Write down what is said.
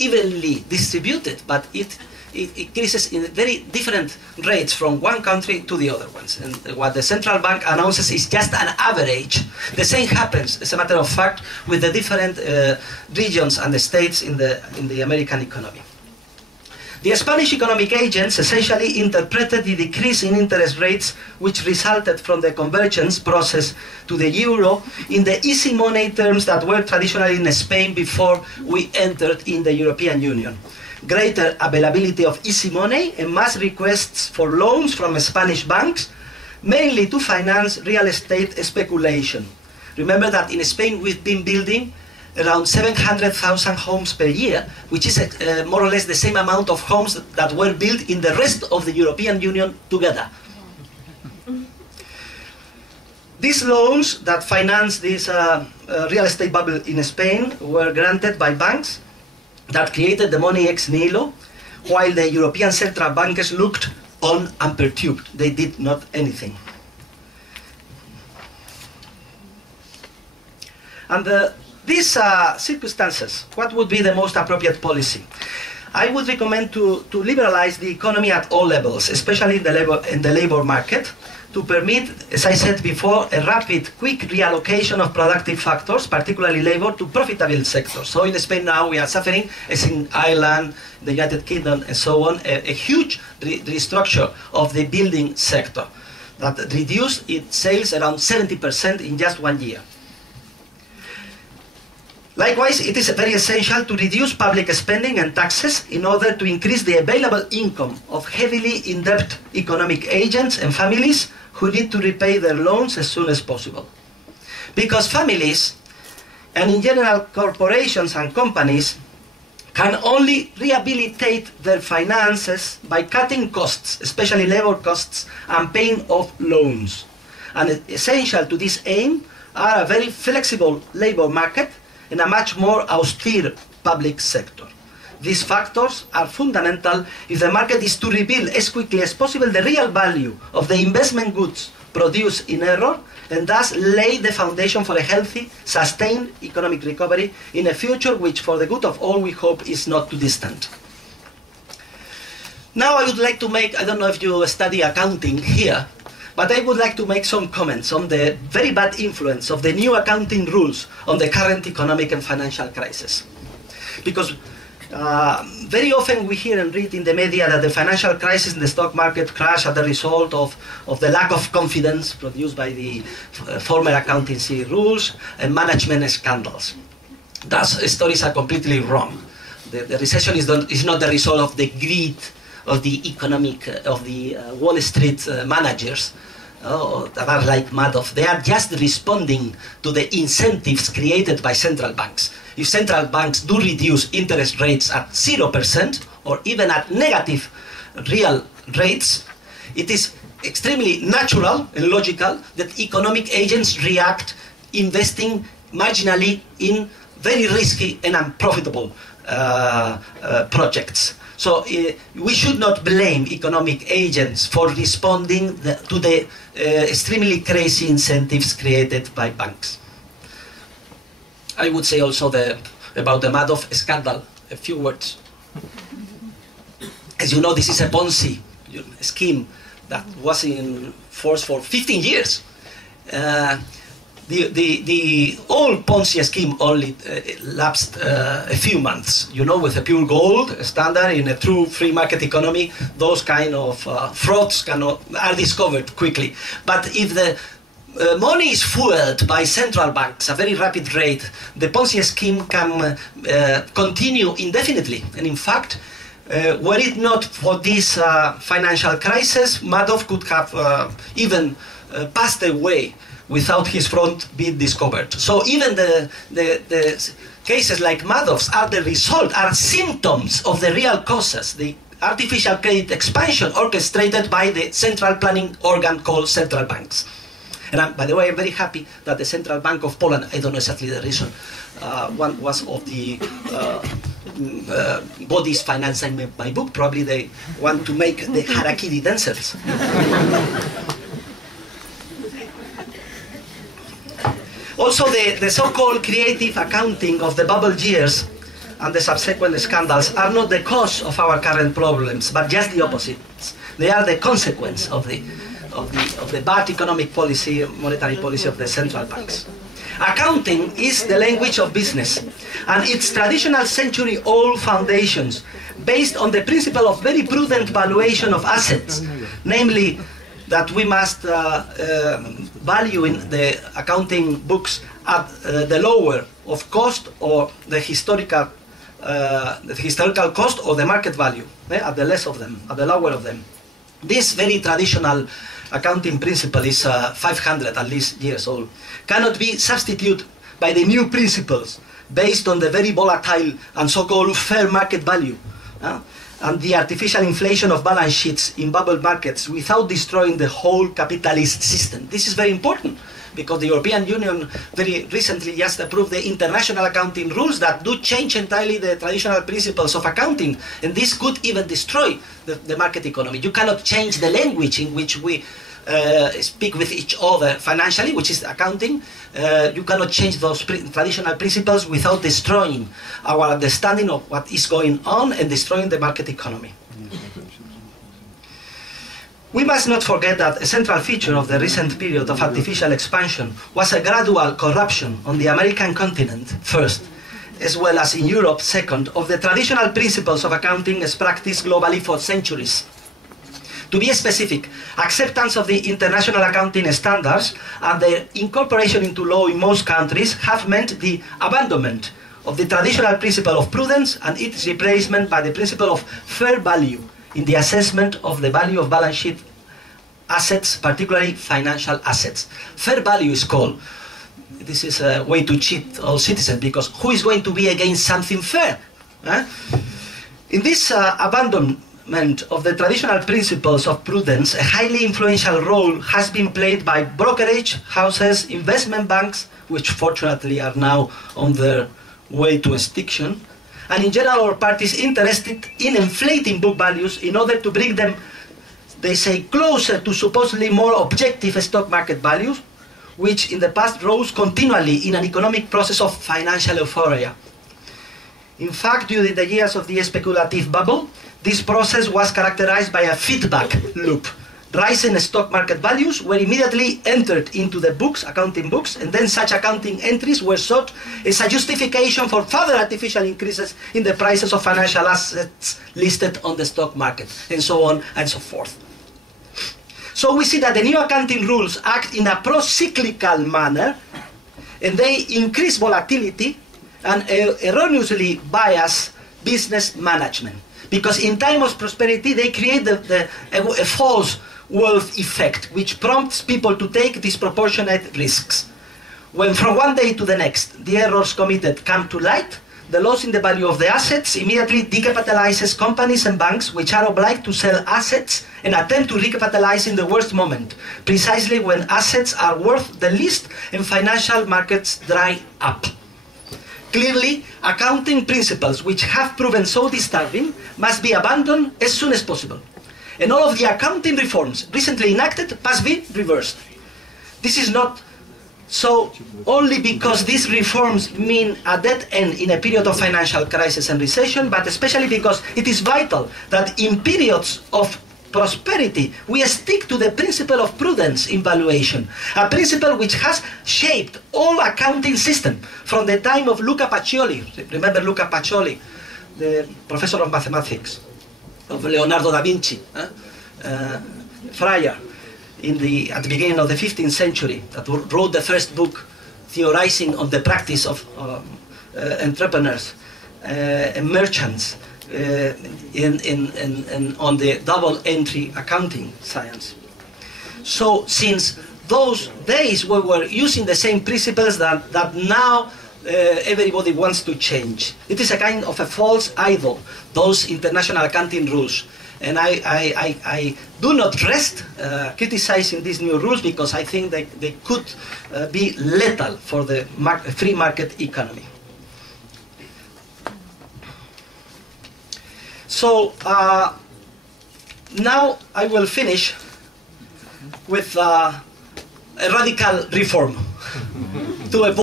evenly distributed, but it increases in very different rates from one country to the other ones. And what the central bank announces is just an average. The same happens, as a matter of fact, with the different regions and the states in the American economy. The Spanish economic agents essentially interpreted the decrease in interest rates which resulted from the convergence process to the euro in the easy money terms that were traditionally in Spain before we entered in the European Union. Greater availability of easy money and mass requests for loans from Spanish banks, mainly to finance real estate speculation. Remember that in Spain we've been building around 700,000 homes per year, which is more or less the same amount of homes that were built in the rest of the European Union together. These loans that financed this real estate bubble in Spain were granted by banks that created the money ex nihilo, while the European central bankers looked on unperturbed. They did not anything. Under these circumstances, what would be the most appropriate policy? I would recommend to liberalize the economy at all levels, especially in the labor market, to permit, as I said before, a rapid, quick reallocation of productive factors, particularly labor, to profitable sectors. So in Spain now we are suffering, as in Ireland, the United Kingdom, and so on, a huge restructure of the building sector that reduced its sales around 70% in just 1 year. Likewise, it is very essential to reduce public spending and taxes in order to increase the available income of heavily in-debt economic agents and families who need to repay their loans as soon as possible. Because families, and in general corporations and companies, can only rehabilitate their finances by cutting costs, especially labor costs, and paying off loans. And essential to this aim are a very flexible labor market and a much more austere public sector. These factors are fundamental if the market is to rebuild as quickly as possible the real value of the investment goods produced in error, and thus lay the foundation for a healthy, sustained economic recovery in a future which, for the good of all, we hope is not too distant. Now I would like to make, I don't know if you study accounting here, but I would like to make some comments on the very bad influence of the new accounting rules on the current economic and financial crisis. Because very often we hear and read in the media that the financial crisis in the stock market crashed as a result of the lack of confidence produced by the former accountancy rules and management scandals. Those stories are completely wrong. The recession is not the result of the greed of the Wall Street managers that are like Madoff. They are just responding to the incentives created by central banks. If central banks do reduce interest rates at 0% or even at negative real rates, it is extremely natural and logical that economic agents react, investing marginally in very risky and unprofitable projects. So we should not blame economic agents for responding to the extremely crazy incentives created by banks. I would say also about the Madoff scandal, a few words. As you know, this is a Ponzi scheme that was in force for 15 years. The old Ponzi scheme only lapsed a few months. You know, with a pure gold standard in a true free market economy, those kind of frauds are discovered quickly. But if the money is fueled by central banks at a very rapid rate, the Ponzi scheme can continue indefinitely. And in fact, were it not for this financial crisis, Madoff could have even passed away without his front being discovered. So even the cases like Madoff's are symptoms of the real causes, the artificial credit expansion orchestrated by the central planning organ called central banks. And by the way, I'm very happy that the Central Bank of Poland, I don't know exactly the reason, one was of the bodies financing my book. Probably they want to make the harakiri dancers. Also, the so-called creative accounting of the bubble years and the subsequent scandals are not the cause of our current problems, but just the opposite. They are the consequence of the bad economic policy, monetary policy of the central banks. Accounting is the language of business, and its traditional century-old foundations, based on the principle of very prudent valuation of assets, namely that we must value in the accounting books at the lower of cost or the historical cost or the market value, at the less of them, at the lower of them. This very traditional accounting principle is 500 at least years old, cannot be substituted by the new principles based on the very volatile and so-called fair market value and the artificial inflation of balance sheets in bubble markets without destroying the whole capitalist system. This is very important because the European Union very recently just approved the international accounting rules that do change entirely the traditional principles of accounting, and this could even destroy the market economy. You cannot change the language in which we speak with each other financially, which is accounting. You cannot change those traditional principles without destroying our understanding of what is going on and destroying the market economy. We must not forget that a central feature of the recent period of artificial expansion was a gradual corruption on the American continent, first, as well as in Europe, second, of the traditional principles of accounting as practiced globally for centuries. To be specific, acceptance of the international accounting standards and their incorporation into law in most countries have meant the abandonment of the traditional principle of prudence and its replacement by the principle of fair value in the assessment of the value of balance sheet assets, particularly financial assets. Fair value is called. This is a way to cheat all citizens, because who is going to be against something fair? In this abandonment of the traditional principles of prudence, a highly influential role has been played by brokerage houses, investment banks, which fortunately are now on their way to extinction, and in general all parties interested in inflating book values in order to bring them, they say, closer to supposedly more objective stock market values, which in the past rose continually in an economic process of financial euphoria. In fact, during the years of the speculative bubble, this process was characterized by a feedback loop. Rising stock market values were immediately entered into the books, accounting books, and then such accounting entries were sought as a justification for further artificial increases in the prices of financial assets listed on the stock market, and so on and so forth. So we see that the new accounting rules act in a pro-cyclical manner, and they increase volatility and erroneously bias business management. Because in time of prosperity, they create a false wealth effect, which prompts people to take disproportionate risks. When from one day to the next, the errors committed come to light, the loss in the value of the assets immediately decapitalizes companies and banks, which are obliged to sell assets and attempt to recapitalize in the worst moment, precisely when assets are worth the least and financial markets dry up. Clearly, accounting principles which have proven so disturbing must be abandoned as soon as possible. And all of the accounting reforms recently enacted must be reversed. This is not so only because these reforms mean a dead end in a period of financial crisis and recession, but especially because it is vital that in periods of prosperity we stick to the principle of prudence in valuation, a principle which has shaped all accounting system from the time of Luca Pacioli. Remember Luca Pacioli, the professor of mathematics, of Leonardo da Vinci, Friar, at the beginning of the 15th century, that wrote the first book theorizing on the practice of entrepreneurs and merchants on the double entry accounting science. So since those days we were using the same principles that now everybody wants to change. It is a kind of a false idol, those international accounting rules. And I do not rest criticizing these new rules, because I think they could be lethal for the free market economy. So now I will finish with a radical reform to avoid